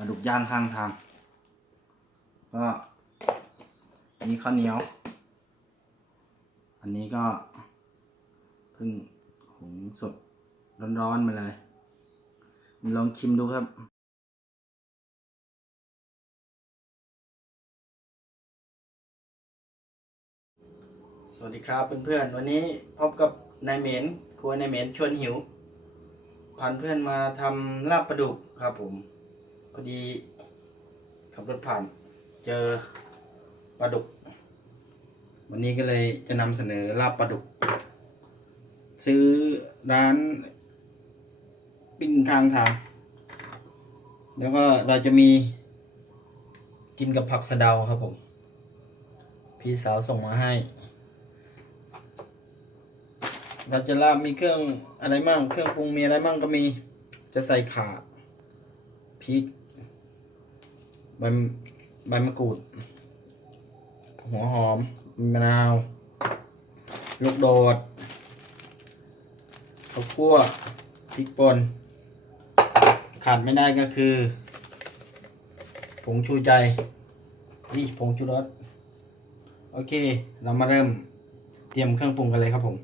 ปลาดุกย่างข้างทาง ก็มีข้าวเหนียว อันนี้ก็เพิ่งหุงสดร้อนๆมาเลย ลองชิมดูครับสวัสดีครับเพื่อนๆวันนี้พบกับนายเหม็นครัวนายเหม็นชวนหิวพานเพื่อนมาทำลาบปลาดุกครับผม อดี ขับรถผ่าน เจอปลาดุก วันนี้ก็เลยจะนำเสนอลาบปลาดุก ซื้อร้านปิ้งข้างทาง แล้วก็เราจะมีกินกับผักสะเดาครับผม พี่สาวส่งมาให้ เราจะลาบมีเครื่องอะไรมั่ง เครื่องปรุงมีอะไรมั่งก็มี จะใส่ข่าพริก ใบใบมะกรูด หัวหอมมะนาว ลูกโดดข้าวคั่วพริกป่นขาดไม่ได้ก็คือ ผงชูใจ นี่ผงชูรส โอเค เรามาเริ่มเตรียมเครื่องปรุงกันเลยครับผม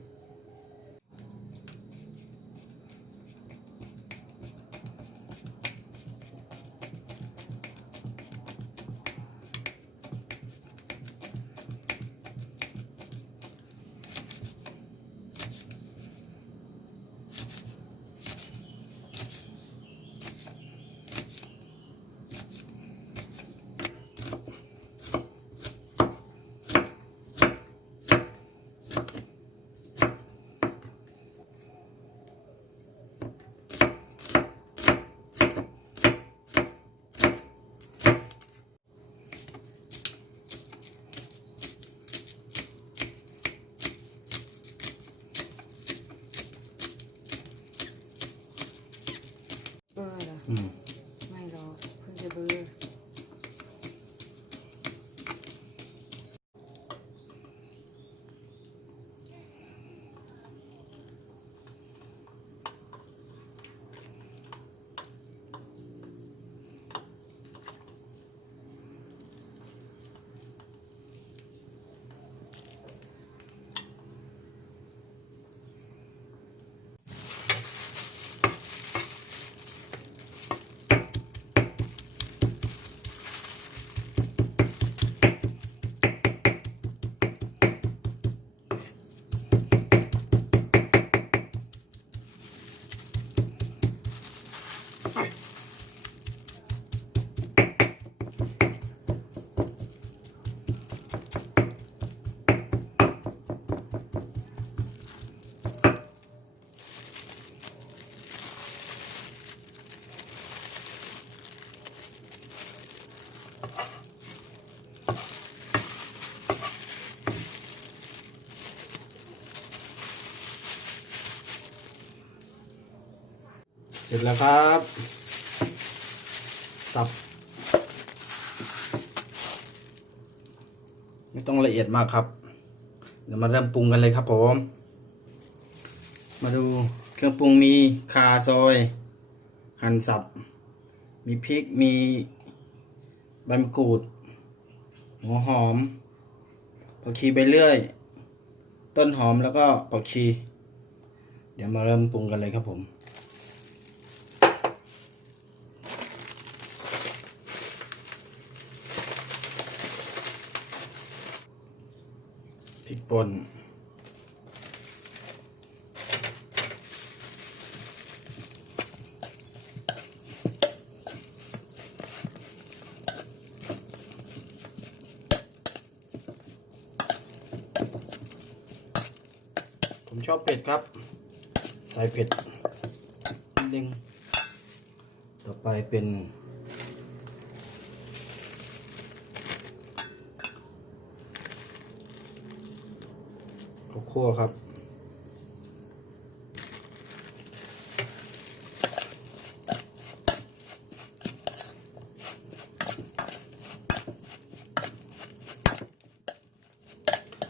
ร็จแล้วครับสับไม่ต้องละเอียดมากครับเดี๋ยวมาเริ่มปรุงกันเลยครับผม มาดูเครื่องปรุงมีคาซอย หั่นสับ มีพริกมีใบมะกรูด หัวหอมผักชีใบเลื่อย ต้นหอมแล้วก็ผักชี เดี๋ยวมาเริ่มปรุงกันเลยครับผม พริกป่นผมชอบเผ็ดครับ ใส่เผ็ดนิดนึงต่อไปเป็น ข้าวคั่วครับ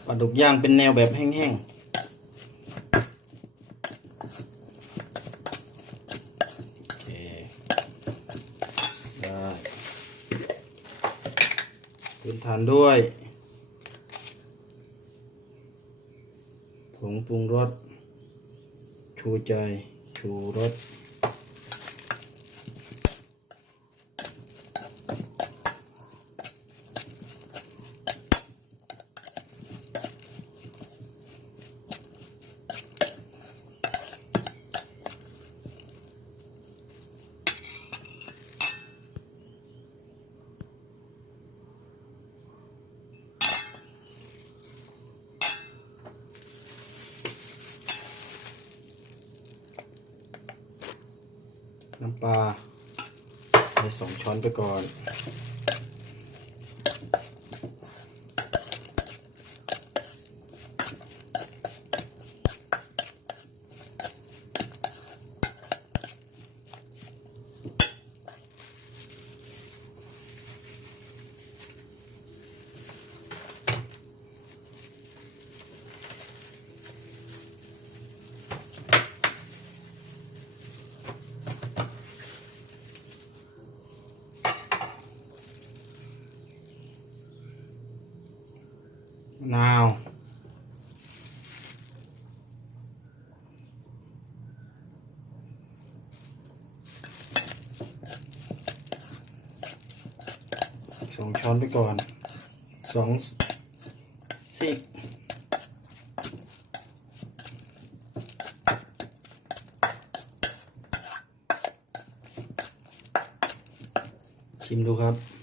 ปลาดุกย่างเป็นแนวแบบแห้งๆเคได้พื้นฐานด้วย ผงปรุงรส ชูใจ ชูรสำปลาใส่สองช้อนไปก่อน มะนาว สองช้อนไปก่อนสองซีกชิมดูครับ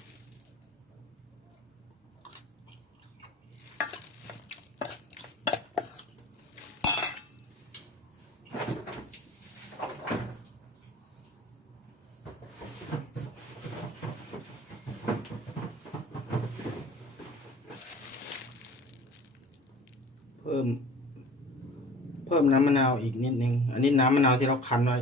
พิ่มน้ำมะนาวอีกนิดนึง อันนี้น้ำมะนาวที่เราคั้นไว้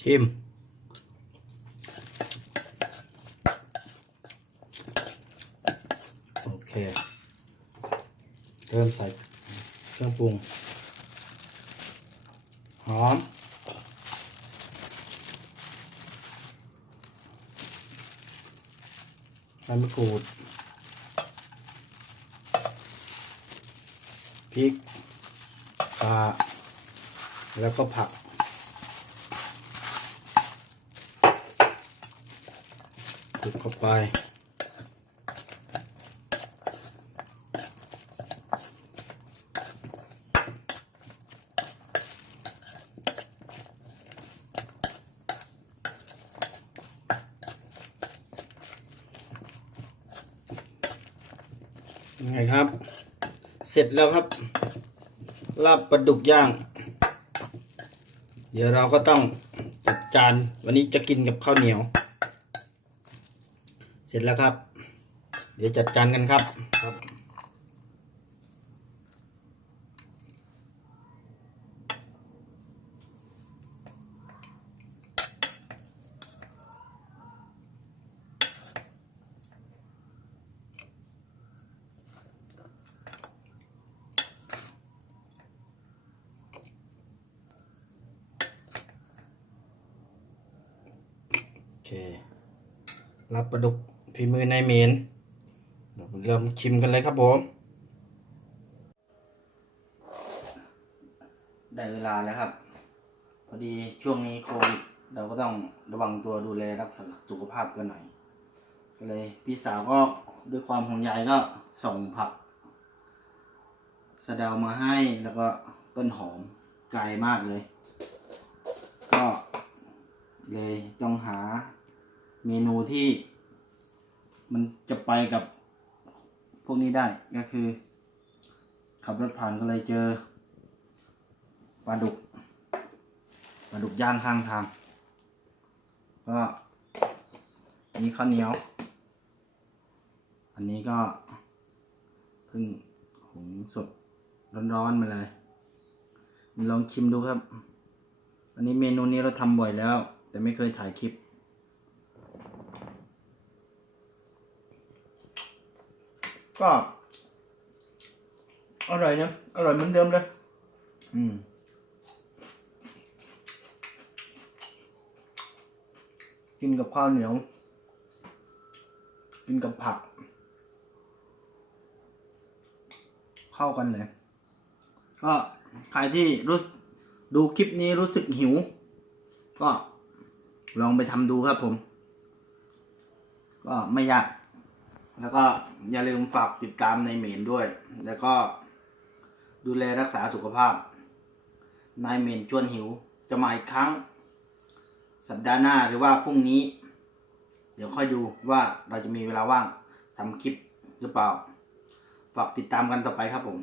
ชิมโอเค เริ่มใส่เครื่องปรุง หอม ใบมะกรูด พริกปลาแล้วก็ผักคลุกเข้าไป ไงครับ เสร็จแล้วครับ ลาบปลาดุกย่าง เดี๋ยวเราก็ต้องจัดจาน วันนี้จะกินกับข้าวเหนียว เสร็จแล้วครับ เดี๋ยวจัดจานกันครับครับ เค รับปลาดุกฝีมือในเมนเดี๋ยวเริ่มชิมกันเลยครับผม ได้เวลาแล้วครับ พอดีช่วงนี้โควิดเราก็ต้องระวังตัวดูแลรักษาสุขภาพกันหน่อย ก็เลยพี่สาวก็ด้วยความห่วงใยก็ส่งผักสะเดามาให้แล้วก็ต้นหอมไกลมากเลย ก็เลยต้องหา เมนูที่มันจะไปกับพวกนี้ได้ก็คือ ขับรถผ่านก็เลยเจอปลาดุกปลาดุกย่างข้างทางก็มีข้าวเหนียว อันนี้ก็เพิ่งหุงสดร้อนๆมาเลยลองชิมดูครับ อันนี้เมนูนี้เราทำบ่อยแล้ว แต่ไม่เคยถ่ายคลิป ก็อร่อยนะอร่อยเหมือนเดิมเลย อืมกินกับข้าวเหนียว กินกับผัก เข้ากันเลย ก็ใครที่รู้ดูคลิปนี้รู้สึกหิว ก็ลองไปทำดูครับผม ก็ไม่ยาก แล้วก็อย่าลืมฝากติดตามในเหมนด้วย แล้วก็ดูแลรักษาสุขภาพ นายเหมนชวนหิว จะมาอีกครั้ง สัปดาห์หน้าหรือว่าพรุ่งนี้ เดี๋ยวค่อยดูว่าเราจะมีเวลาว่างทำคลิปหรือเปล่า ฝากติดตามกันต่อไปครับผม